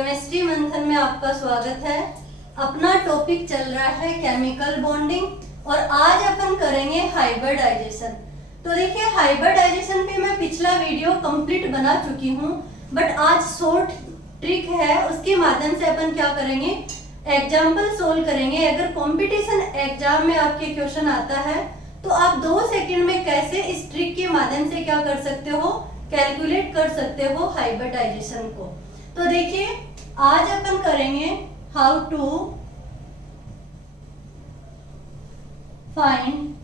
Chemistry मंथन में आपका स्वागत है। अपना टॉपिक चल रहा है केमिकल बॉन्डिंग और आज अपन करेंगे हाइब्रिडाइजेशन। तो देखिए हाइब्रिडाइजेशन पे मैं पिछला वीडियो कंप्लीट बना चुकी हूँ, बट आज शॉर्ट ट्रिक है, उसके माध्यम से अपन क्या करेंगे, एग्जाम्पल सोल्व करेंगे। अगर कंपटीशन एग्जाम में आपके क्वेश्चन आता है तो आप 2 सेकंड में कैसे इस ट्रिक के माध्यम से क्या कर सकते हो, कैलकुलेट कर सकते हो हाइब्रिडाइजेशन को। तो देखिए आज अपन करेंगे how to find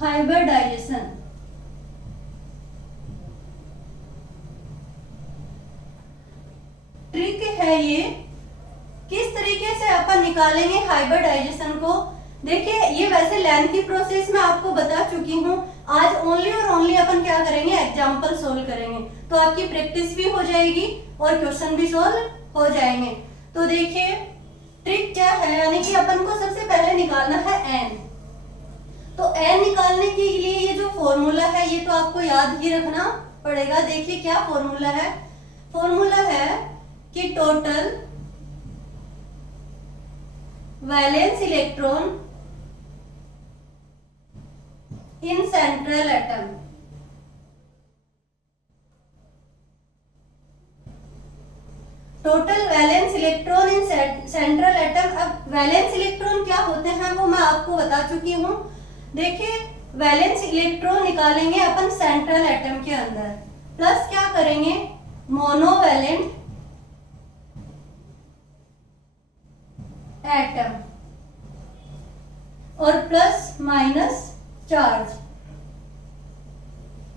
hybridization. Trick है ये, किस तरीके से अपन निकालेंगे हाइब्रिडाइजेशन को। देखिए ये वैसे लेंथी प्रोसेस में आपको बता चुकी हूँ, आज ओनली और ओनली अपन क्या करेंगे, एग्जाम्पल सोल्व करेंगे, तो आपकी प्रैक्टिस भी हो जाएगी और क्वेश्चन भी सोल्व हो जाएंगे। तो देखिए ट्रिक क्या है, यानी कि अपन को सबसे पहले निकालना है n। तो n निकालने के लिए ये जो फॉर्मूला है ये तो आपको याद ही रखना पड़ेगा। देखिए क्या फॉर्मूला है, फॉर्मूला है कि total valence electron in central atom. Total valence electron in central atom. अब वैलेंस इलेक्ट्रॉन क्या होते हैं वो मैं आपको बता चुकी हूँ। देखिए वैलेंस इलेक्ट्रॉन निकालेंगे अपन सेंट्रल एटम के अंदर, प्लस क्या करेंगे, मोनोवैलेंट एटम और प्लस माइनस चार्ज।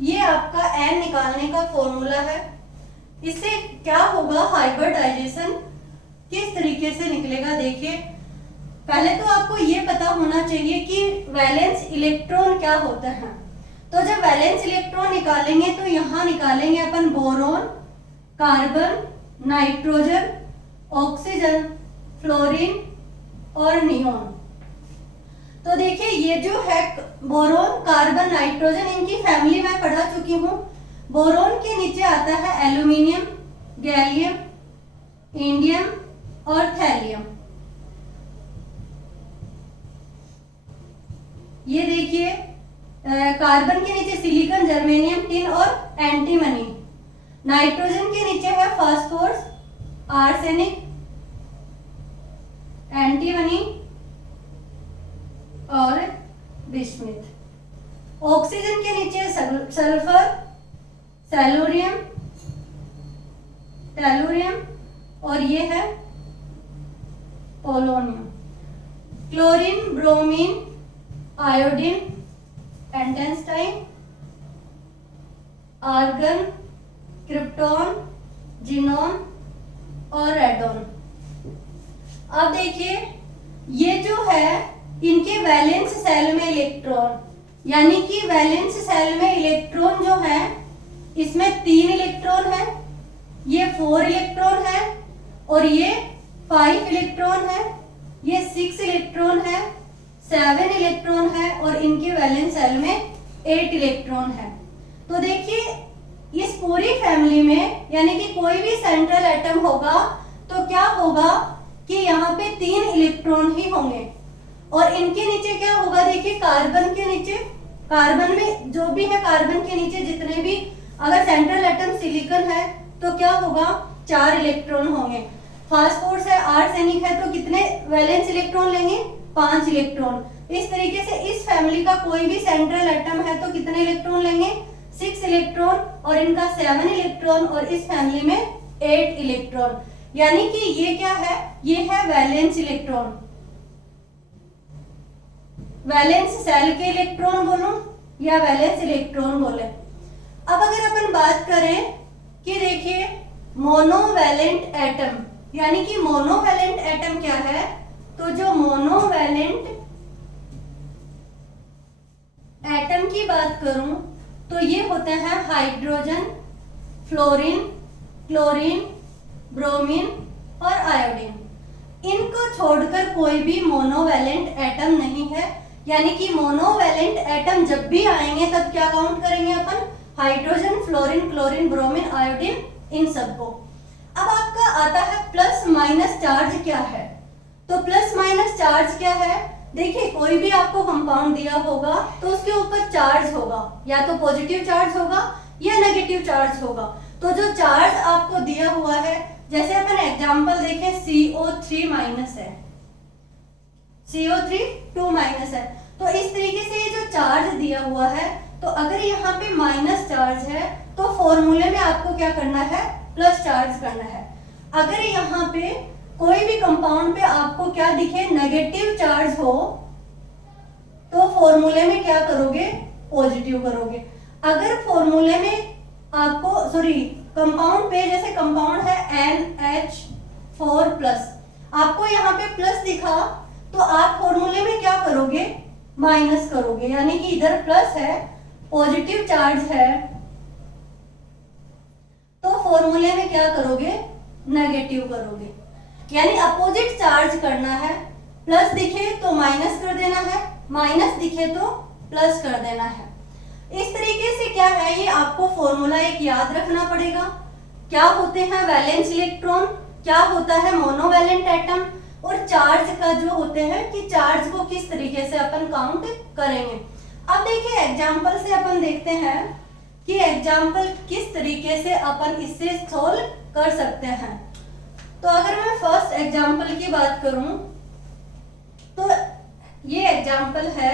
ये आपका n निकालने का फॉर्मूला है। इससे क्या होगा, हाइब्रिडाइजेशन किस तरीके से निकलेगा। देखिए पहले तो आपको ये पता होना चाहिए कि वैलेंस इलेक्ट्रॉन क्या होता है। तो जब वैलेंस इलेक्ट्रॉन निकालेंगे तो यहां निकालेंगे अपन boron, carbon, nitrogen, oxygen, fluorine और नियोन। तो देखिए ये जो है बोरॉन, कार्बन, नाइट्रोजन, इनकी फैमिली मैं पढ़ा चुकी हूँ। बोरॉन के नीचे आता है एल्यूमिनियम, गैलियम, इंडियम और थैलियम। ये देखिए कार्बन के नीचे सिलिकॉन, जर्मेनियम, टिन और एंटीमनी। नाइट्रोजन के नीचे है फास्फोरस, आर्सेनिक, एंटीमनी और बिस्मिथ। ऑक्सीजन के नीचे सल्फर, सेलोरियम, टेलुरियम और ये है polonium. Chlorine, bromine, iodine, astatine, argon, krypton, xenon और रेडॉन। अब देखिए ये जो है इनके वैलेंस सेल में इलेक्ट्रॉन, यानी कि वैलेंस सेल में इलेक्ट्रॉन जो है इसमें 3 इलेक्ट्रॉन है, ये 4 इलेक्ट्रॉन है और ये 5 इलेक्ट्रॉन है, ये 6 इलेक्ट्रॉन है, 7 इलेक्ट्रॉन है और इनके वैलेंस सेल में 8 इलेक्ट्रॉन है। तो देखिए इस पूरी फैमिली में यानी कि कोई भी सेंट्रल एटम होगा तो क्या होगा कि यहाँ पे 3 इलेक्ट्रॉन ही होंगे और इनके नीचे क्या होगा, देखिए कार्बन के नीचे, कार्बन में जो भी है, कार्बन के नीचे जितने भी, अगर सेंट्रल एटम सिलिकॉन है तो क्या होगा, 4 इलेक्ट्रॉन होंगे। फास्फोरस है, आर्सेनिक है, तो कितने वैलेंस इलेक्ट्रॉन लेंगे, 5 इलेक्ट्रॉन। इस तरीके से इस फैमिली का कोई भी सेंट्रल एटम है तो कितने इलेक्ट्रॉन लेंगे, 6 इलेक्ट्रॉन और इनका 7 इलेक्ट्रॉन और इस फैमिली में 8 इलेक्ट्रॉन। यानी कि ये क्या है, ये है वैलेंस इलेक्ट्रॉन। वैलेंस सेल के इलेक्ट्रॉन बोलो या वैलेंस इलेक्ट्रॉन बोले। अब अगर अपन बात करें कि देखिए मोनोवैलेंट एटम, यानी कि मोनोवैलेंट एटम क्या है, तो जो मोनोवैलेंट एटम की बात करूं तो ये होते हैं हाइड्रोजन, फ्लोरीन, क्लोरीन, ब्रोमीन और आयोडीन। इनको छोड़कर कोई भी मोनोवैलेंट एटम नहीं है, यानी कि मोनोवैलेंट एटम जब भी आएंगे तब क्या काउंट करेंगे अपन, hydrogen, fluorine, chlorine, bromine, iodine, इन सबको। अब आपका आता है प्लस माइनस चार्ज क्या है। तो प्लस माइनस चार्ज क्या है, देखिए कोई भी आपको कंपाउंड दिया होगा तो उसके ऊपर चार्ज होगा, या तो पॉजिटिव चार्ज होगा या नेगेटिव चार्ज होगा। तो जो चार्ज आपको दिया हुआ है, जैसे अपन एग्जांपल देखें CO3 माइनस है, CO3 2 माइनस है, तो इस तरीके से ये जो चार्ज दिया हुआ है, तो अगर यहाँ पे माइनस चार्ज है तो फॉर्मूले में आपको क्या करना है, प्लस चार्ज करना है। अगर यहाँ पे कोई भी कंपाउंड पे आपको क्या दिखे, नेगेटिव चार्ज हो, तो फॉर्मूले में क्या करोगे, पॉजिटिव करोगे। अगर फॉर्मूले में आपको कंपाउंड पे, जैसे कंपाउंड है NH4 प्लस, आपको यहाँ पे प्लस दिखा तो आप फॉर्मूले में क्या करोगे, माइनस करोगे, यानी कि इधर प्लस है, पॉजिटिव चार्ज है, तो फॉर्मूले में क्या करोगे, नेगेटिव करोगे, यानी अपोजिट चार्ज करना है। प्लस दिखे तो माइनस कर देना है, माइनस दिखे तो प्लस कर देना है। इस तरीके से क्या है, ये आपको फॉर्मूला एक याद रखना पड़ेगा। क्या होते हैं वैलेंस इलेक्ट्रॉन, क्या होता है मोनोवैलेंट एटम, और चार्ज का जो होते हैं कि चार्ज को किस तरीके से अपन काउंट करेंगे। अब देखिए एग्जांपल से अपन देखते हैं कि एग्जांपल किस तरीके से अपन इससे सोल्व कर सकते हैं। तो अगर मैं फर्स्ट एग्जांपल की बात करूं तो ये एग्जांपल है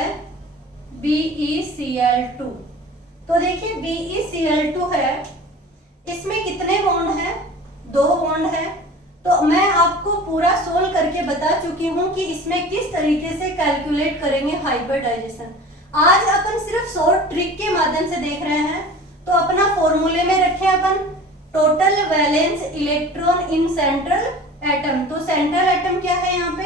BeCl2। तो देखिए BeCl2 है, इसमें कितने बॉन्ड हैं, 2 बॉन्ड हैं। तो मैं आपको पूरा सोल्व करके बता चुकी हूं कि इसमें किस तरीके से कैलकुलेट करेंगे हाइब्रिडाइजेशन। आज अपन सिर्फ शॉर्ट ट्रिक के माध्यम से देख रहे हैं। तो अपना फॉर्मूले में रखें अपन total valence electron in central atom. तो सेंट्रल एटम क्या है, यहाँ पे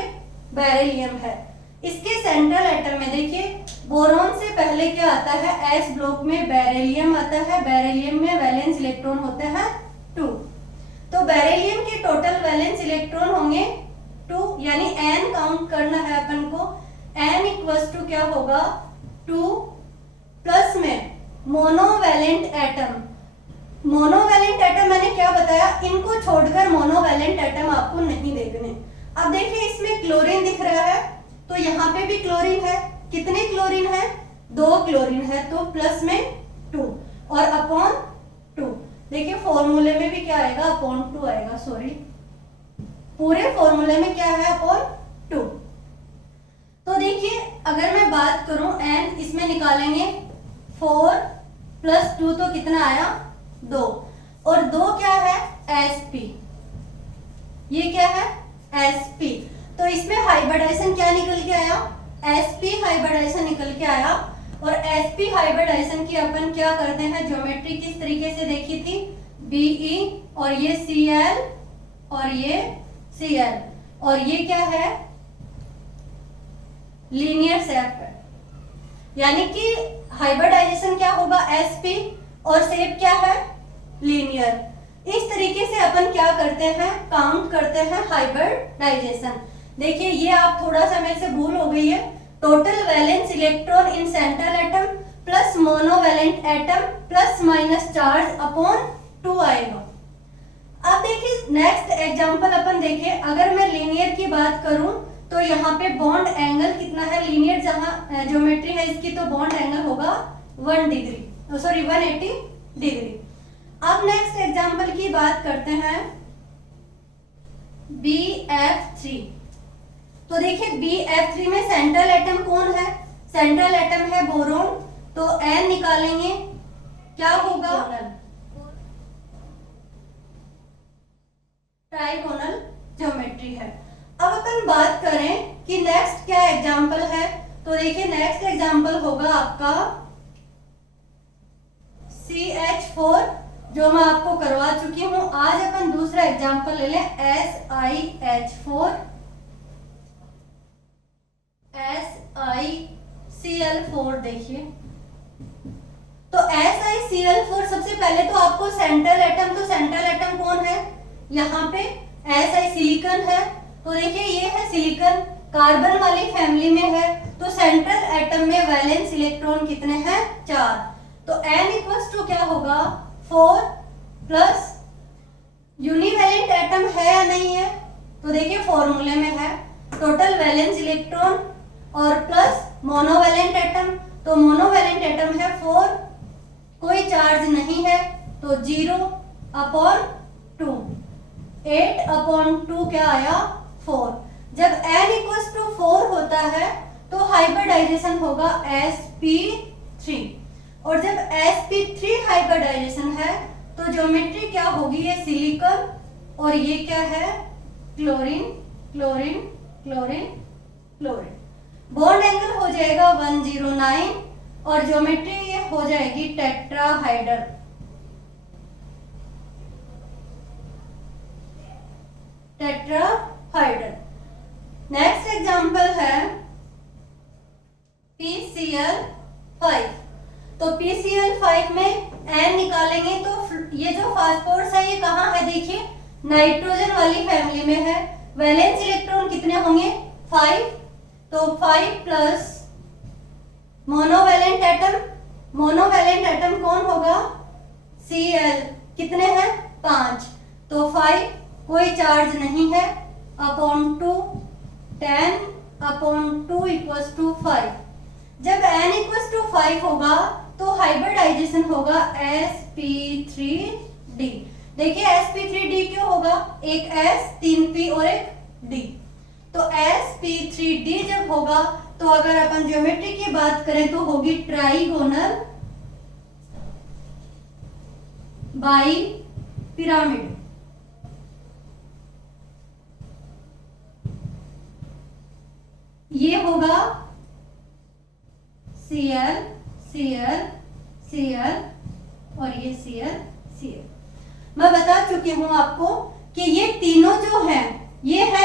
बेरिलियम है। इसके सेंट्रल एटम में देखिए बोरॉन से पहले क्या आता है, एस ब्लॉक में बेरिलियम आता है। बेरिलियम में वैलेंस इलेक्ट्रॉन होते हैं 2। तो बेरिलियम के टोटल वैलेंस इलेक्ट्रॉन होंगे 2, यानी n काउंट करना है अपन को। n इक्वल्स टू क्या होगा, 2 प्लस में मोनोवैलेंट एटम। मोनोवैलेंट एटम मैंने क्या बताया, इनको छोड़कर मोनोवैलेंट एटम आपको नहीं देखने। अब देखिए इसमें क्लोरीन दिख रहा है, तो यहाँ पे भी क्लोरीन है। कितने क्लोरीन है, 2 क्लोरीन है, तो प्लस में 2 और अपॉन 2। देखिए फॉर्मूले में भी क्या आएगा, अपॉन 2 आएगा, सॉरी पूरे फॉर्मूले में क्या है, अपॉन 2। तो देखिए अगर मैं बात करूं n, इसमें निकालेंगे 4 प्लस 2 तो कितना आया, 2, और 2 क्या है, Sp। ये क्या है, Sp। तो इसमें हाइब्रिडाइजेशन क्या निकल के आया, Sp हाइब्रिडाइजेशन निकल के आया। और Sp हाइब्रिडाइजेशन की अपन क्या करते हैं, ज्योमेट्री किस तरीके से देखी थी, Be और ये Cl और ये Cl, और ये क्या है, लीनियर शेप है, यानी कि हाइब्रिडाइजेशन क्या होगा, Sp और शेप क्या है, लीनियर। इस तरीके से अपन क्या करते हैं, काउंट करते हैं हाइब्रिडाइजेशन। देखिए ये आप थोड़ा सा मेरे से भूल हो गई है, total valence electron in central atom plus monovalent atom plus minus charge upon 2 आएगा। अब देखिए नेक्स्ट एग्जांपल अपन देखें, अगर मैं लीनियर की बात करूं तो यहाँ पे बॉन्ड एंगल कितना है, लीनियर जहां ज्योमेट्री है इसकी, तो बॉन्ड एंगल होगा 180 डिग्री। अब नेक्स्ट एग्जांपल की बात करते हैं BF3। तो देखिए BF3 में सेंट्रल एटम कौन है, सेंट्रल एटम है बोरोन, तो n निकालेंगे क्या होगा, ट्राइगोनल ज्योमेट्री है। अब अपन बात करें कि नेक्स्ट क्या एग्जांपल है, तो देखिए नेक्स्ट एग्जांपल होगा आपका CH4, जो मैं आपको करवा चुकी हूं। आज अपन दूसरा एग्जांपल ले लें, SiCl4। देखिए तो SiCl4 सबसे पहले तो आपको सेंट्रल एटम, तो सेंट्रल एटम कौन है, यहाँ पे Si सिलिकॉन है। तो देखिए ये है सिलिकॉन, कार्बन वाली फैमिली में है, तो सेंट्रल एटम में वैलेंस इलेक्ट्रॉन कितने हैं, 4। तो n इक्वल्स टू क्या होगा, 4 प्लस यूनिवैलेंट एटम है या नहीं है, तो देखिए फॉर्मूले में है टोटल वैलेंस इलेक्ट्रॉन और प्लस मोनोवैलेंट एटम। तो मोनोवैलेंट एटम है 4, कोई चार्ज नहीं है तो 0/2, 8/2 क्या आया 4। जब n इक्वल्स टू 4 होता है तो हाइब्रिडाइजेशन होगा sp3, और जब sp3 हाइब्रिडाइजेशन है तो ज्योमेट्री क्या होगी, ये सिलिकॉन और ये क्या है chlorine chlorine chlorine chlorine. Bond angle हो जाएगा 109 और ज्योमेट्री ये हो जाएगी टेट्राहाइड्रल। टेट्राहाइड्रल। नेक्स्ट एग्जांपल है PCl5। तो PCl5 में N निकालेंगे तो ये जो फास्फोरस है ये कहाँ है, देखिए नाइट्रोजन वाली फैमिली में है। वैलेंस इलेक्ट्रॉन कितने होंगे 5, तो 5 plus monovalent atom, monovalent atom कौन होगा Cl, कितने हैं 5, तो 5 कोई चार्ज नहीं है अपॉन 2, 10/2 इक्वल्स टू 5। जब n इक्वल्स टू 5 होगा तो हाइब्रिडाइजेशन होगा sp3d। देखिए sp3d क्यों होगा, एक s 3p और एक d, तो sp3d जब होगा तो अगर अपन ज्योमेट्री की बात करें तो होगी ट्राइगोनल बाई पिरामिड। ये होगा Cl Cl Cl और ये Cl Cl। मैं बता चुकी हूं आपको कि ये तीनों जो हैं ये है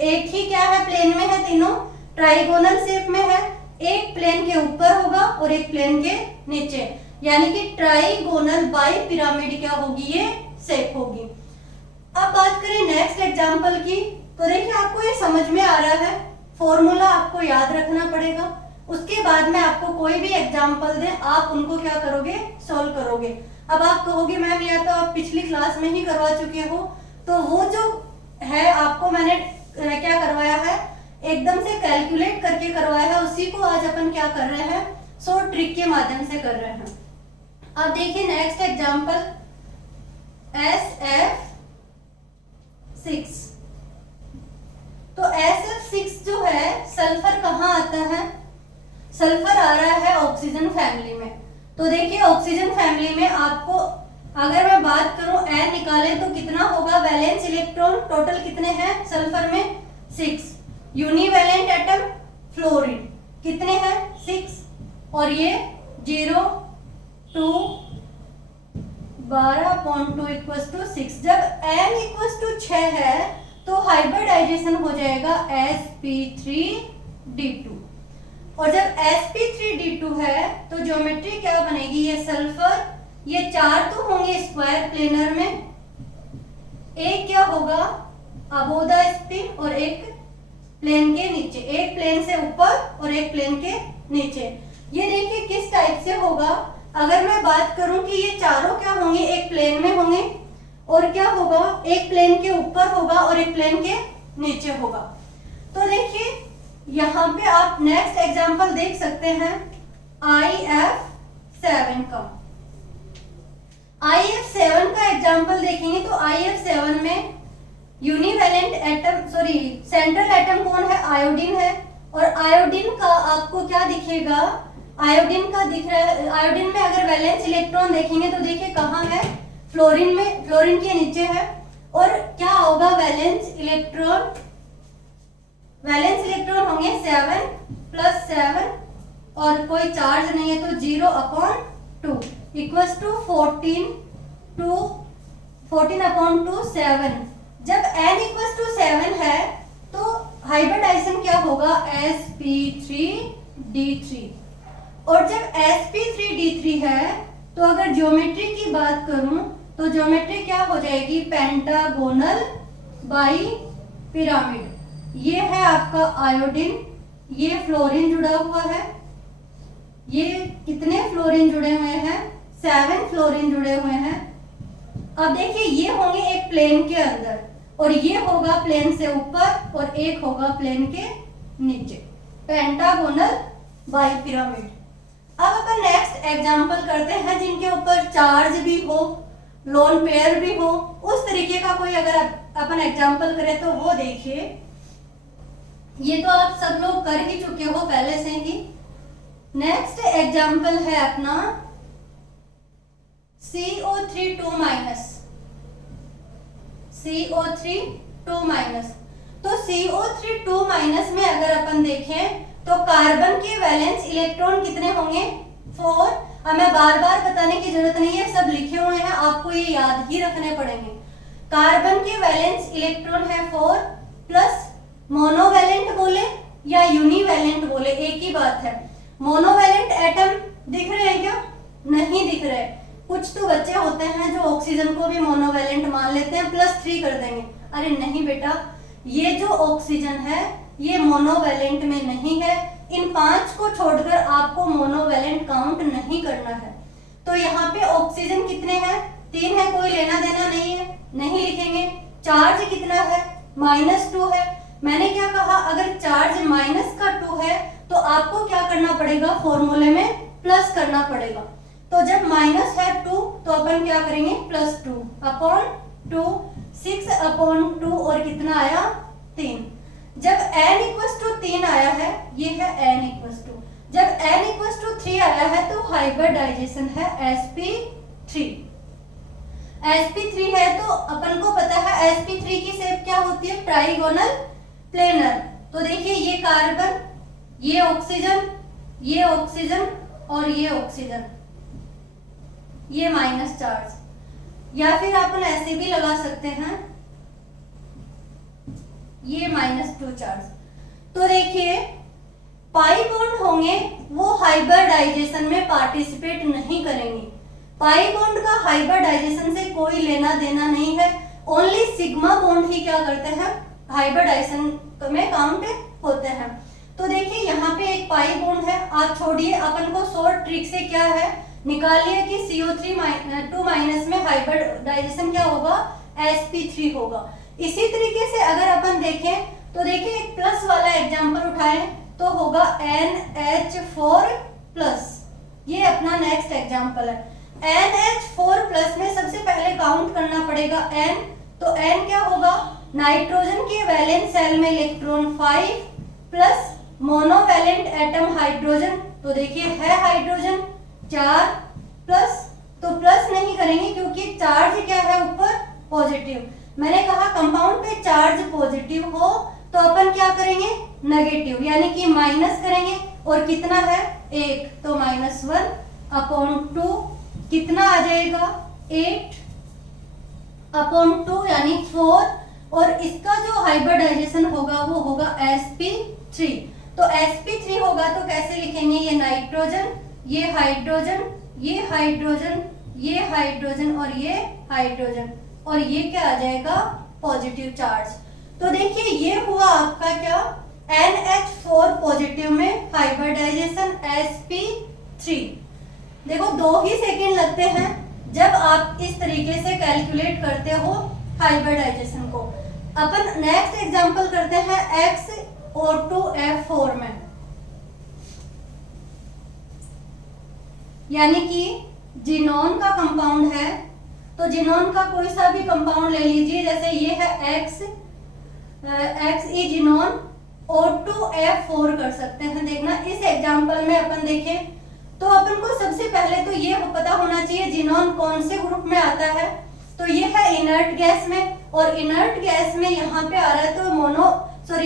एक ही क्या है प्लेन में है, तीनों ट्राइगोनल शेप में है, एक प्लेन के ऊपर होगा और एक प्लेन के नीचे, यानी कि ट्राइगोनल बाई पिरामिड क्या होगी, ये शेप होगी। अब बात करें नेक्स्ट एग्जांपल की, तो देखिए आपको ये समझ में आ रहा है, फॉर्मूला आपको याद रखना पड़ेगा, उसके बाद में आपको कोई भी एग्जांपल दे आप उनको क्या करोगे, सोल्व करोगे। अब आप कहोगे मैम या तो आप पिछली क्लास में ही करवा चुके हो, तो वो जो है आपको मैंने क्या करवाया है, एकदम से कैलकुलेट करके करवाया है, उसी को आज अपन क्या कर रहे हैं, शॉर्ट ट्रिक के माध्यम से कर रहे हैं। अब देखिए नेक्स्ट एग्जांपल SF6। तो SF6 जो है सल्फर कहाँ आता है, सल्फर आ रहा है ऑक्सीजन फैमिली में। तो देखिए ऑक्सीजन फैमिली में आपको अगर मैं बात करूं n निकाले तो कितना होगा, वैलेंस इलेक्ट्रॉन टोटल कितने हैं सल्फर में 6, यूनिवैलेंट एटम फ्लोरीन कितने हैं 6, और ये 0 2 12/2 इक्वल्स टू 6। जब n इक्वल्स टू 6 है तो हाइब्रिडाइजेशन हो जाएगा sp3d2, और जब sp3d2 है तो ज्योमेट्री क्या बनेगी, ये सल्फर, ये 4 तो होंगे स्क्वायर प्लेनर में, एक क्या होगा अबोव द स्पिन और एक प्लेन के नीचे, एक प्लेन से ऊपर और एक प्लेन के नीचे। ये देखिए किस टाइप से होगा, अगर मैं बात करूं कि ये चारों क्या होंगे, एक प्लेन में होंगे और क्या होगा, एक प्लेन के ऊपर होगा और एक प्लेन के नीचे होगा। तो देखिए यहाँ पे आप नेक्स्ट एग्जांपल देख सकते हैं IF7 का। IF7 का एग्जांपल देखेंगे तो IF7 में यूनिवैलेंट एटम सेंट्रल एटम कौन है, आयोडीन है, और आयोडीन का आपको क्या दिखेगा, आयोडीन का दिख रहा है, आयोडीन में अगर वैलेंस इलेक्ट्रॉन देखेंगे तो देखिए कहाँ है, फ्लोरीन में, फ्लोरीन के नीचे है, और क्या होगा वैलेंस इलेक्ट्रॉन, वैलेंस इलेक्ट्रॉन होंगे 7 + 7 और कोई चार्ज नहीं है तो 0/2 इक्वल्स टू 14/2 7। जब n इक्वल्स टू 7 है तो हाइब्रिडाइजेशन क्या होगा sp3d3, और जब sp3d3 है तो अगर ज्योमेट्री की बात करूं तो ज्योमेट्री क्या हो जाएगी, पेंटागोनल बाई पिरामिड। ये है आपका आयोडीन, ये फ्लोरीन जुड़ा हुआ है, ये कितने फ्लोरीन जुड़े हुए हैं, 7 फ्लोरीन जुड़े हुए हैं। अब देखिए ये होंगे एक प्लेन के अंदर और ये होगा प्लेन से ऊपर और एक होगा प्लेन के नीचे, पेंटागोनल बाइपिरामिड। अब अपन नेक्स्ट एग्जांपल करते हैं जिनके ऊपर चार्ज भी हो, लोन पेयर भी हो, उस तरीके का कोई अगर अपन एग्जांपल करें तो वो देखिए। ये तो आप सब लोग कर ही चुके हो पहले से ही। नेक्स्ट एग्जांपल है अपना CO3 2 माइनस, CO3 2 माइनस। तो CO3 2 माइनस में अगर अपन देखें तो कार्बन के वैलेंस इलेक्ट्रॉन कितने होंगे? 4। अब मैं बार बार बताने की जरूरत नहीं है, सब लिखे हुए हैं, आपको ये याद ही रखने पड़ेंगे। कार्बन के वैलेंस इलेक्ट्रॉन है 4 प्लस मोनोवैलेंट बोले या यूनिवैलेंट बोले एक ही बात है। मोनोवैलेंट एटम दिख रहे हैं क्या? नहीं दिख रहे। कुछ तो बच्चे होते हैं जो ऑक्सीजन को भी मोनोवैलेंट मान लेते हैं, +3 कर देंगे। अरे नहीं बेटा, ये जो ऑक्सीजन है ये मोनोवैलेंट में नहीं है। इन 5 को छोड़कर आपको मोनोवैलेंट काउंट नहीं करना है। तो यहाँ पे ऑक्सीजन कितने हैं? 3 है, कोई लेना देना नहीं है, नहीं लिखेंगे। चार्ज कितना है? -2 है। मैंने क्या कहा, अगर चार्ज माइनस का 2 है तो आपको क्या करना पड़ेगा? फॉर्मूले में प्लस करना पड़ेगा। तो जब माइनस है 2 तो अपन क्या करेंगे? +2 अपॉन 2, 6/2 और कितना आया? 3। जब n = 3 आया है, ये है n = जब n = 3 आया है तो हाइब्रिडाइजेशन है sp3। sp3 है तो अपन को पता है sp3 की शेप क्या होती है? Trigonal planar. तो देखिए ये कार्बन, ये ऑक्सीजन, ये ऑक्सीजन और ये ऑक्सीजन, ये माइनस चार्ज, या फिर अपन ऐसे भी लगा सकते हैं, ये -2 चार्ज। तो देखिए पाई बॉन्ड होंगे वो हाइब्रिडाइजेशन में पार्टिसिपेट नहीं करेंगे। पाई बॉन्ड का हाइब्रिडाइजेशन से कोई लेना देना नहीं है। ओनली सिग्मा बॉन्ड ही क्या करते हैं? हाइब्रिडाइजेशन में काउंट होते हैं। तो देखिए यहाँ पे एक पाई बॉन्ड है, आप छोड़िए, अपन को शॉर्ट ट्रिक से क्या है निकालिए कि CO3 2 माइनस में हाइब्रिडाइजेशन क्या होगा? sp3 होगा। इसी तरीके से अगर अपन देखें तो देखिए एक प्लस वाला एग्जांपल उठाएं तो होगा NH4+। ये अपना नेक्स्ट एग्जांपल है। NH4+ में सबसे पहले काउंट करना पड़ेगा N। तो N क्या होगा? नाइट्रोजन के वैलेंस सेल में electron 5 plus monovalent atom hydrogen, तो देखिए है हाइड्रोजन 4 प्लस, तो प्लस नहीं करेंगे क्योंकि चार्ज क्या है ऊपर? पॉजिटिव। मैंने कहा कंपाउंड पे चार्ज पॉजिटिव हो तो अपन क्या करेंगे? नेगेटिव, यानी कि माइनस करेंगे। और कितना है? 1, तो -1/2 कितना आ जाएगा? 8/2 यानी 4। और इसका जो हाइब्रिडाइजेशन होगा वो होगा sp3। तो sp3 होगा तो कैसे लिखेंगे? ये नाइट्रोजन, ये हाइड्रोजन, ये हाइड्रोजन, ये हाइड्रोजन और ये हाइड्रोजन, और ये क्या आ जाएगा? Positive charge. तो देखिए ये हुआ आपका क्या? NH4 पॉजिटिव में हाइब्रिडाइजेशन sp3। देखो 2 ही सेकेंड लगते हैं जब आप इस तरीके से कैलकुलेट करते हो हाइब्रिडाइजेशन को। अपन नेक्स्ट एग्जांपल करते हैं XO2F4 में, यानी कि जिनोन का कंपाउंड है। तो जिनोन का कोई सा भी कंपाउंड ले लीजिए, जैसे ये है XE-जिनोन O2F4 कर सकते हैं। देखना इस एग्जांपल में अपन देखें तो अपन को सबसे पहले तो ये पता होना चाहिए जिनोन कौन से ग्रुप में आता है। तो ये है इनर्ट गैस में, और इनर्ट गैस में यहाँ पे आ रहा है तो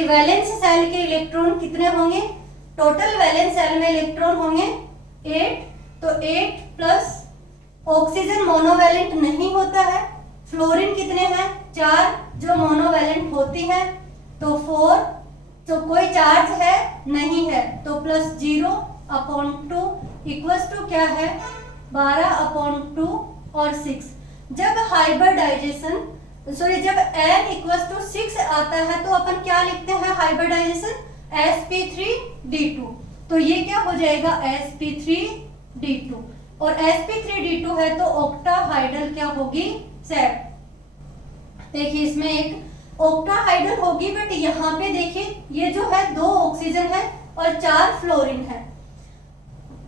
वैलेंस सेल के इलेक्ट्रॉन कितने होंगे? टोटल वैलेंस सेल में इलेक्ट्रॉन होंगे 8। तो 8 प्लस ऑक्सीजन मोनोवैलेंट नहीं होता है, फ्लोरीन कितने हैं? 4 जो मोनोवैलेंट होती है, तो 4, तो कोई चार्ज है नहीं है, तो +0/2 इक्वल्स टू क्या है? 12/2 और 6। जब हाइब्रिडाइजेशन जब n = 6 आता है तो अपन क्या लिखते हैं? Hybridisation sp3d2। तो ये क्या हो जाएगा? sp3d2। और sp3d2 है तो ऑक्टाहाइड्रल क्या होगी? 7। देखिए इसमें एक ऑक्टाहाइड्रल होगी, बट यहाँ पे देखिए ये जो है 2 ऑक्सीजन है और 4 फ्लोरीन है।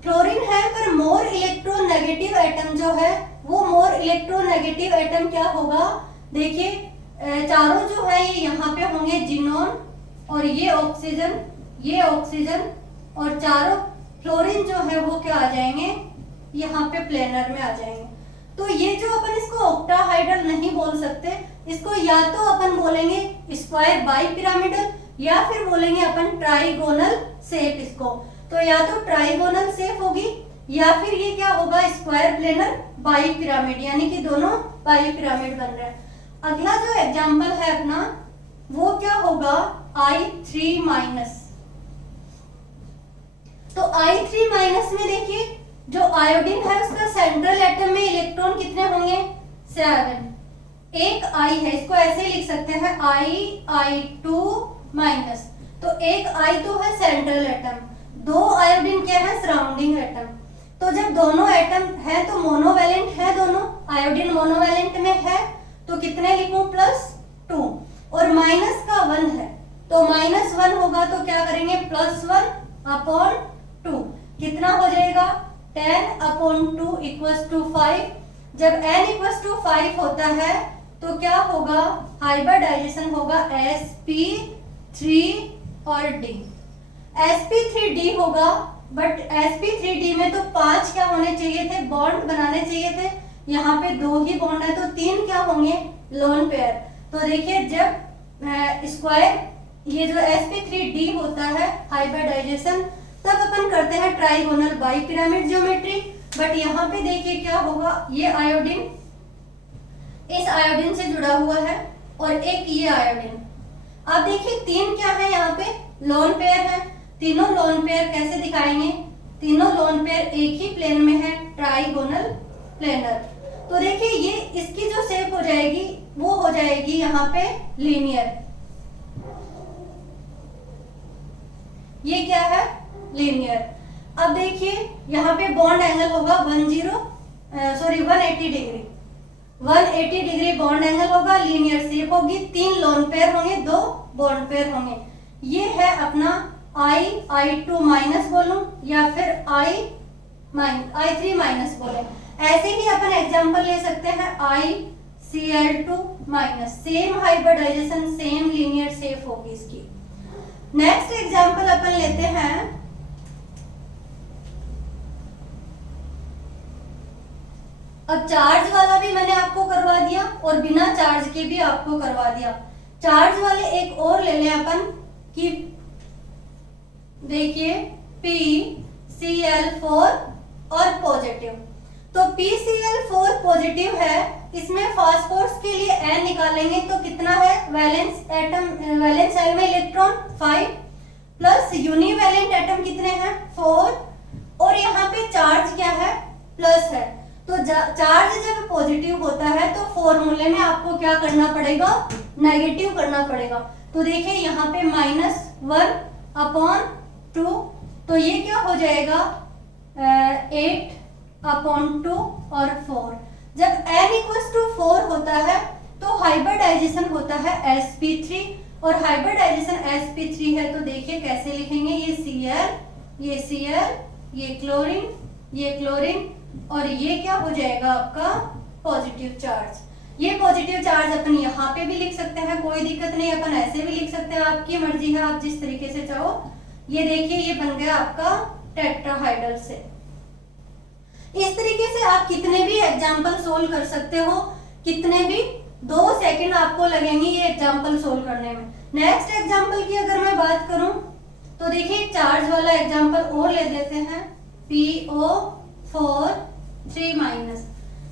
फ्लोरीन है पर मोर इलेक्ट्रोनेगेटिव एटम जो है वो मोर इलेक्ट्रोनेगेटिव एटम क्या होगा, देखिए चारों जो है ये यहाँ पे होंगे जिनोन, और ये ऑक्सीजन और चारों फ्लोरीन जो है वो क्या आ जाएंगे, यहाँ पे प्लेनर में आ जाएंगे। तो ये जो अपन इसको ऑक्टाहाइड्रल नहीं बोल सकते, इसको या तो अपन बोलेंगे स्क्वायर बाई पिरामिडल या फिर बोलेंगे अपन ट्राइगोनल शेप इसको। तो या तो ट्राइगोनल शेप होगी या फिर ये क्या होगा, स्क्वायर प्लेनर बाई पिरामिड, यानी कि दोनों बाई पिरामिड बन रहे हैं। अगला जो एग्जाम्पल है अपना वो क्या होगा, I3-। तो I3- में देखिए जो आयोडीन है उसका सेंट्रल एटम में इलेक्ट्रॉन कितने होंगे, 7। एक I है, इसको ऐसे लिख सकते हैं I2-। तो एक I तो है सेंट्रल एटम, 2 आयोडीन क्या है, सराउंडिंग एटम। तो जब दोनों एटम है तो मोनोवैलेंट है, दोनों आयोडीन मोनोवैलेंट में है, तो कितने लिखूं, +2, और माइनस का 1 है तो -1 होगा, तो क्या करेंगे, +1/2 कितना हो जाएगा, 10/2 = 5। जब n = 5 होता है तो क्या होगा, हाइब्रिडाइजेशन होगा sp3 और d। sp3d होगा, बट sp3d में तो 5 क्या होने चाहिए थे, बॉन्ड बनाने चाहिए थे, यहाँ पे 2 ही बॉन्ड है तो 3 क्या होंगे, लोन पेयर। तो देखिए जब स्क्वायर ये जो sp3d होता है हाइब्रिडाइजेशन, तब अपन करते हैं trigonal by pyramid geometry. But यहाँ पे देखिए क्या होगा, ये आयोडीन इस आयोडीन से जुड़ा हुआ है और एक ये आयोडीन। अब देखिए 3 क्या है, यहाँ पे लोन पेयर है, तीनों लोन पेयर कैसे दिखाएंगे, तीनों लोन पेयर एक ही प्लेन में है, ट्राइगोनल प्लेनर। तो देखिए ये इसकी जो शेप हो जाएगी वो हो जाएगी यहाँ पे लीनियर, ये क्या है, लीनियर। अब देखिए यहाँ पे बॉन्ड एंगल होगा 180 डिग्री, 180 डिग्री बॉन्ड एंगल होगा, लीनियर शेप होगी, 3 लोन पेयर होंगे, 2 बॉन्ड पेयर होंगे। ये है अपना I2- बोलूं या फिर I3- बोले। ऐसे ही अपन एग्जांपल ले सकते हैं ICl2-, same hybridization, same linear shape होगी इसकी। नेक्स्ट एग्जांपल अपन लेते हैं अब चार्ज वाला भी मैंने आपको करवा दिया और बिना चार्ज के भी आपको करवा दिया। चार्ज वाले एक और ले लें अपन कि देखिए PCl4 और पॉजिटिव। तो PCl4 पॉजिटिव है, इसमें फास्फोरस के लिए N निकालेंगे तो कितना है, वैलेंस एटम, वैलेंस सेल में इलेक्ट्रॉन 5 प्लस यूनिवैलेंट एटम कितने हैं, 4, और यहाँ पे चार्ज क्या है, प्लस है। तो चार्ज जब पॉजिटिव होता है तो फॉर्मूले में आपको क्या करना पड़ेगा, नेगेटिव करना पड़ेगा। तो देखिए यहाँ पे -1/2, तो ये क्या हो जाएगा 8/2 और 4। जब n = 4 होता है तो हाइब्रिडाइजेशन होता है sp3, और हाइब्रिडाइजेशन sp3 है तो देखिए कैसे लिखेंगे, ये Cl, ये Cl, ये क्लोरीन, ये क्लोरीन, और ये क्या हो जाएगा आपका पॉजिटिव चार्ज। ये पॉजिटिव चार्ज अपन यहाँ पे भी लिख सकते हैं, कोई दिक्कत नहीं, अपन ऐसे भी लिख सकते हैं, आपकी मर्जी है, आप जिस तरीके से चाहो। ये देखिए ये बन गया आपका टेट्राहाइड्रल से। इस तरीके से आप कितने भी एग्जाम्पल सोल्व कर सकते हो, कितने भी 2 सेकंड आपको लगेंगे ये एग्जाम्पल सोल्व करने में। नेक्स्ट एग्जाम्पल की अगर मैं बात करूं तो देखिए चार्ज वाला एग्जाम्पल और ले लेते हैं, PO4 3-।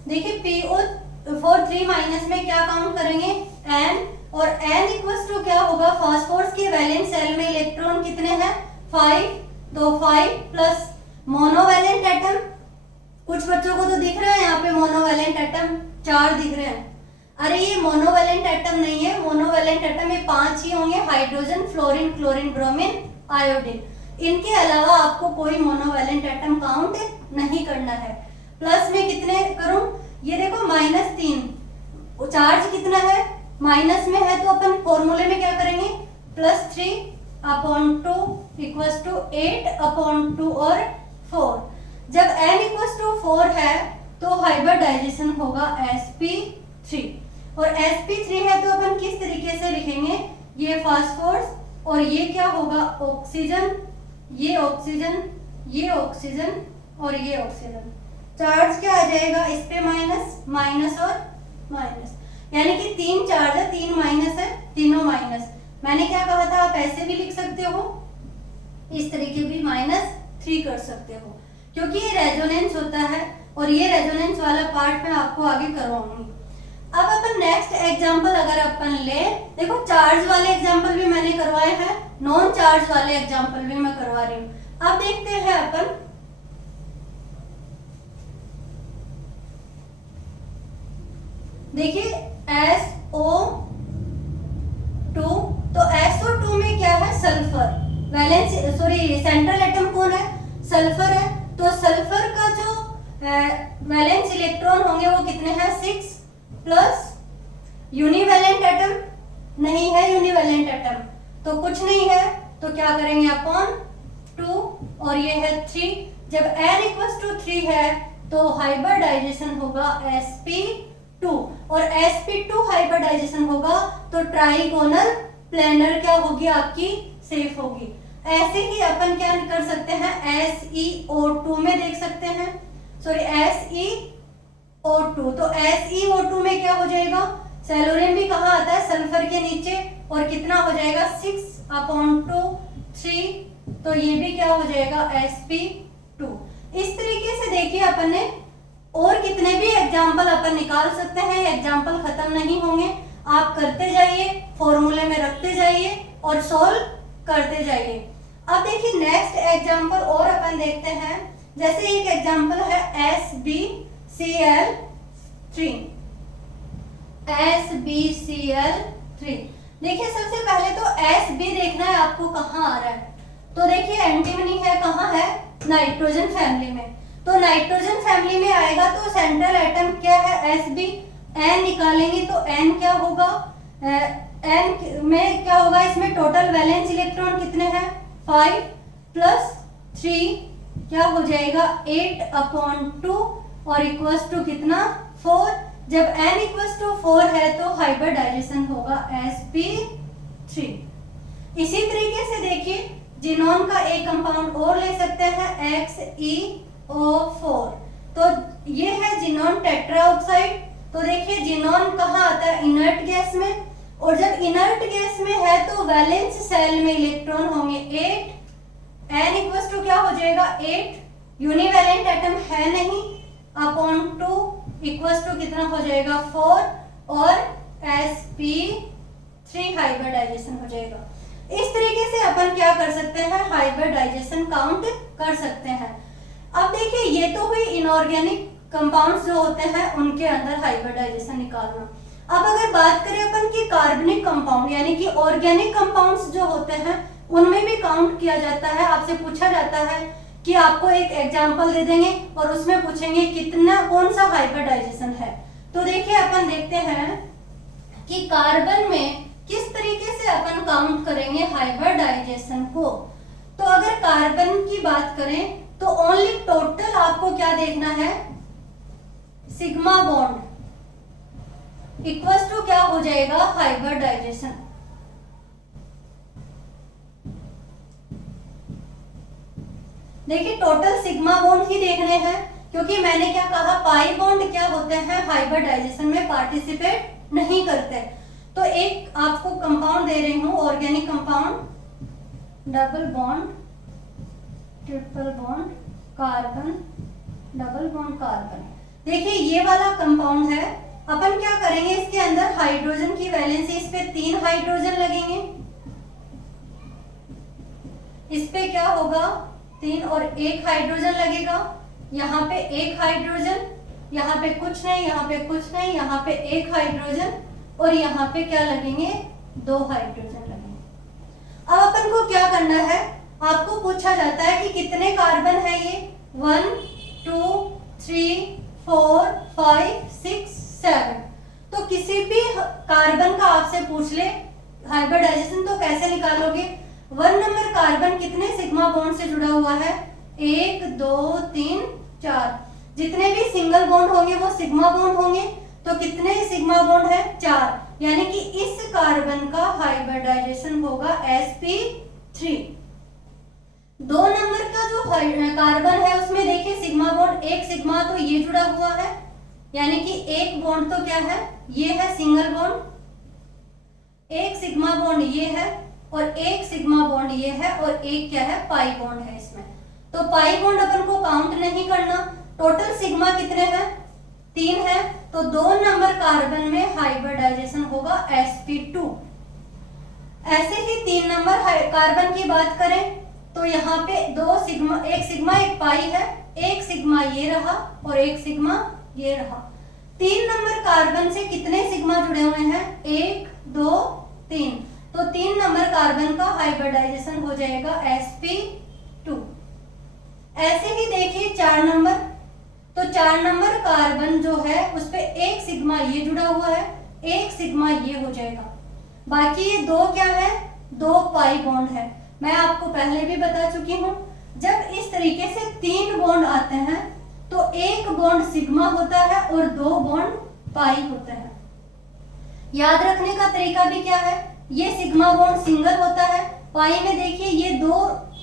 देखिए PO4 3- में क्या काउंट करेंगे, N, और N = क्या होगा, फास्फोरस के वैलेंस सेल में इलेक्ट्रॉन कितने हैं, 5, तो 5 प्लस मोनोवैलेंट एटम, कुछ बच्चों को तो दिख रहा है यहाँ पे मोनोवैलेंट एटम 4 दिख रहे हैं, अरे ये मोनोवैलेंट एटम नहीं है, मोनोवैलेंट एटम ये 5 ही होंगे, hydrogen, fluorine, chlorine, bromine, iodine. इनके अलावा आपको कोई मोनोवैलेंट एटम काउंट नहीं करना है। प्लस में कितने करूं, ये देखो -3, चार्ज कितना है, माइनस में है, तो अपन फॉर्मूले में क्या करेंगे, +3/2 इक्वल्स टू 8/2 और 4। जब n इक्वल्स टू 4 है तो हाइब्रिडाइजेशन होगा sp3, और sp3 है तो अपन किस तरीके से लिखेंगे, ये फास्फोरस और ये क्या होगा, ऑक्सीजन, ये ऑक्सीजन, ये ऑक्सीजन और ये ऑक्सीजन। चार्ज क्या आ जाएगा इस पे, माइनस, माइनस और माइनस, यानी कि 3 चार्ज है, 3 माइनस है, तीनों माइनस। मैंने क्या कहा था, आप ऐसे भी लिख सकते हो, इस तरीके भी -3 कर सकते हो, क्योंकि ये रेजोनेंस होता है और ये रेजोनेंस वाला पार्ट मैं आपको आगे करवाऊंगी। अब अपन नेक्स्ट एग्जांपल अगर अपन ले, देखो चार्ज वाले एग्जांपल भी मैंने करवाए हैं, नॉन चार्ज वाले एग्जांपल भी मैं करवा रही हूँ। अब देखते हैं अपन, देखिए SO2, तो SO2 में क्या है, sulphur, valence sorry central atom कौन है, सल्फर है, तो सल्फर का जो वैलेंस इलेक्ट्रॉन होंगे वो कितने हैं, 6 प्लस यूनिवैलेंट एटम नहीं है, यूनिवैलेंट एटम तो कुछ नहीं है, तो क्या करेंगे अपॉन 2 और ये है 3। जब n इक्वल्स टू 3 है तो हाइब्रिडाइजेशन होगा sp2, और sp2 हाइब्रिडाइजेशन होगा तो ट्राइगोनल प्लेनर क्या होगी आपकी, सेफ होगी। ऐसे ही अपन क्या कर सकते हैं, SeO2 में देख सकते हैं, सॉरी SeO2, तो SeO2 में क्या हो जाएगा, सेलोनियम भी कहाँ आता है, सल्फर के नीचे, और कितना हो जाएगा 6/2 3, तो ये भी क्या हो जाएगा sp2। इस तरीके से देखिए अपन ने और कितने भी एग्जाम्पल अपन निकाल सकते हैं, एग्जाम्पल खत्म नहीं होंगे, आप करते जाइए, फॉर्मूले में रखते जाइए और सॉल्व करते जाइए। अब देखिए नेक्स्ट एग्जाम्पल और अपन देखते हैं, जैसे एक एग्जाम्पल है SbCl3। देखिए सबसे पहले तो Sb देखना है आपको कहाँ आ रहा है, तो देखिए एंटीमनी है, कहाँ है, नाइट्रोजन फैमिली में, तो नाइट्रोजन फैमिली में आएगा तो सेंट्रल एटम क्या है, Sb, n निकालेंगे तो n क्या होगा, n में क्या होगा, इसमें टोटल वैलेंस इलेक्ट्रॉन कितने हैं, 5 प्लस 3 क्या हो जाएगा 8/2 और इक्वल्स टू कितना 4। जब n इक्वल्स टू 4 है तो हाइब्रिडाइजेशन होगा sp3। इसी तरीके से देखिए जिनोन का एक कंपाउंड और ले सकते हैं XeO4, तो ये है जिनोन टेट्राऑक्साइड। तो देखिए जिनोन कहाँ आता है, इनर्ट गैस में, और जब इनर्ट गैस में है तो वैलेंस सेल में इलेक्ट्रॉन होंगे 8, n इक्वल्स टू क्या हो जाएगा 8, यूनिवैलेंट एटम है नहीं, /2 इक्वल्स टू कितना हो जाएगा 4 और sp3 हाइब्रिडाइजेशन हो जाएगा। इस तरीके से अपन क्या कर सकते हैं, हाइब्रिडाइजेशन काउंट कर सकते हैं। अब देखिए ये तो हुई इनऑर्गेनिक कंपाउंड्स जो होते हैं उनके अंदर हाइब्रिडाइजेशन निकालना। अब अगर बात करें अपन की कार्बनिक कंपाउंड यानी कि ऑर्गेनिक कंपाउंड्स जो होते हैं उनमें भी काउंट किया जाता है। आपसे पूछा जाता है कि आपको एक एग्जांपल दे देंगे और उसमें पूछेंगे कितना कौन सा हाइब्रिडाइजेशन है। तो देखिए अपन देखते हैं कि कार्बन में किस तरीके से अपन काउंट करेंगे हाइब्रिडाइजेशन को। तो अगर कार्बन की बात करें तो ओनली टोटल आपको क्या देखना है, सिग्मा बॉन्ड इक्वल्स टू क्या हो जाएगा हाइब्रिडाइजेशन। देखिए टोटल सिग्मा बॉन्ड ही देखने हैं क्योंकि मैंने क्या कहा पाई बॉन्ड क्या होते हैं हाइब्रिडाइजेशन में पार्टिसिपेट नहीं करते। तो एक आपको कंपाउंड दे रही हूं organic compound, double bond triple bond carbon, double bond carbon. देखिए ये वाला कंपाउंड है। अपन क्या करेंगे इसके अंदर हाइड्रोजन की वैलेंसी, इस पे 3 हाइड्रोजन लगेंगे, इस पे क्या होगा 3 और 1 हाइड्रोजन लगेगा, यहाँ पे 1 हाइड्रोजन, यहाँ पे कुछ नहीं, यहाँ पे कुछ नहीं, यहाँ पे 1 हाइड्रोजन और यहाँ पे क्या लगेंगे 2 हाइड्रोजन लगेंगे। अब अपन को क्या करना है, आपको पूछा जाता है कि कितने कार्बन है ये 1 2 3 4 5 6 7। तो किसी 1 2 3 4, जितने भी सिंगल बॉन्ड होंगे वो सिग्मा बॉन्ड होंगे। तो कितने सिग्मा बॉन्ड है? 4, यानी कि इस कार्बन का हाइब्रिडाइजेशन होगा sp3। 2 नंबर का जो कार्बन है उसमें देखिए सिग्मा बॉन्ड, एक सिग्मा तो ये जुड़ा हुआ है, यानी कि एक बॉन्ड तो क्या है, ये है सिंगल बॉन्ड, एक सिग्मा बॉन्ड ये है और एक सिग्मा बॉन्ड ये है और एक क्या है, पाई बॉन्ड है इसमें। तो पाई बॉन्ड अपन को काउंट नहीं करना। टोटल सिग्मा कितने हैं? 3 है। तो 2 नंबर कार्बन में हाइब्रिडाइजेशन होगा sp2। ऐसे ही 3 नंबर कार्बन की बात करें तो यहाँ पे 2 सिग्मा, एक सिग्मा एक पाई है, एक सिग्मा ये रहा और एक सिग्मा ये रहा। 3 नंबर कार्बन से कितने सिग्मा जुड़े हुए हैं? 1 2 3। तो 3 नंबर कार्बन का हाइब्रिडाइजेशन हो जाएगा sp2। ऐसे ही देखिए 4 नंबर, तो 4 नंबर कार्बन जो है उस पे एक सिग्मा ये जुड़ा हुआ है, एक सिग्मा ये हो जाएगा। बाकी ये 2 क्या है? 2 पाई बॉन्ड है। मैं आपको पहले भी बता चुकी हूँ, जब इस तरीके से 3 बॉन्ड आते हैं तो एक बॉन्ड सिग्मा होता है और 2 बॉन्ड पाई होते हैं। याद रखने का तरीका भी क्या है, ये सिग्मा बॉन्ड सिंगल होता है, पाई में देखिए ये 2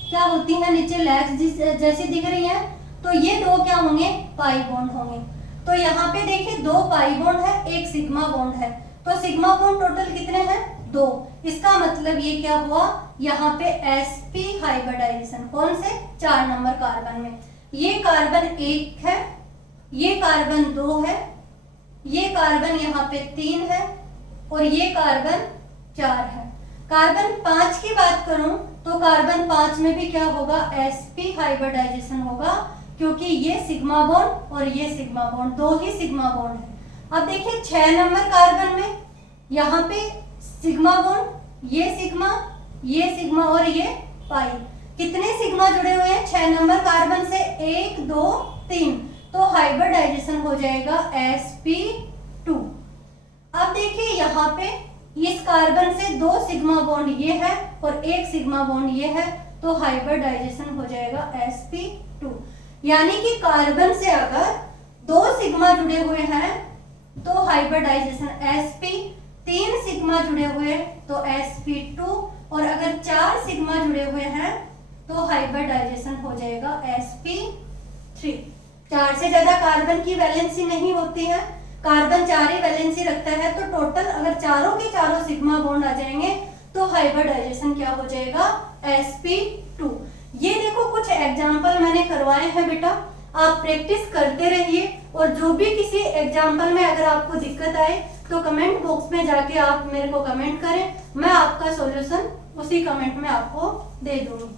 क्या होती हैं, नीचे लेग्स जैसी दिख रही हैं, तो ये 2 क्या होंगे? पाई बॉन्ड होंगे। तो यहाँ पे देखिए 2 पाई बॉन्ड है, एक सिग्मा बॉन्ड है, तो सिग्मा बॉन्ड टोटल कितने हैं? 2। इसका मतलब ये क्या हुआ, यहाँ पे sp हाइब्रिडाइजेशन कौन से? 4 नंबर कार्बन में। ये कार्बन 1 है, ये कार्बन 2 है, ये कार्बन यहाँ पे 3 है और ये कार्बन 4 है। कार्बन 5 की बात करूं तो कार्बन 5 में भी क्या होगा? sp हाइब्रिडाइजेशन होगा, क्योंकि ये सिग्मा बॉन्ड और ये सिग्मा बॉन्ड, 2 ही सिग्मा बॉन्ड है। अब देखिए 6 नंबर कार्बन में यहाँ पे सिग्मा बॉन्ड, ये सिग्मा और ये पाई। कितने सिग्मा जुड़े हुए हैं 6 नंबर कार्बन से? 1 2 3। तो हाइब्रिडाइजेशन हो जाएगा sp2। अब देखिए यहाँ पे इस कार्बन से 2 सिग्मा बॉन्ड ये है और एक सिग्मा बॉन्ड ये है, तो हाइब्रिडाइजेशन हो जाएगा sp2। यानी कि कार्बन से अगर 2 सिग्मा जुड़े हुए हैं तो हाइब्रिडाइजेशन sp, 3 सिग्मा जुड़े हुए तो sp2 और अगर 4 सिग्मा जुड़े हुए हैं तो हाइब्रिडाइजेशन हो जाएगा sp3। 4 से ज्यादा कार्बन की वैलेंसी नहीं होती है, कार्बन 4 ही वैलेंसी रखता है, तो टोटल अगर चारों के चारों सिग्मा बॉन्ड आ जाएंगे तो हाइब्रिडाइजेशन क्या हो जाएगा? sp2। ये देखो कुछ एग्जाम्पल मैंने करवाए हैं बेटा, आप प्रैक्टिस करते रहिए और जो भी किसी एग्जाम्पल में अगर आपको दिक्कत आए तो कमेंट बॉक्स में जाके आप मेरे को कमेंट करें, मैं आपका सॉल्यूशन उसी कमेंट में आपको दे दूंगी।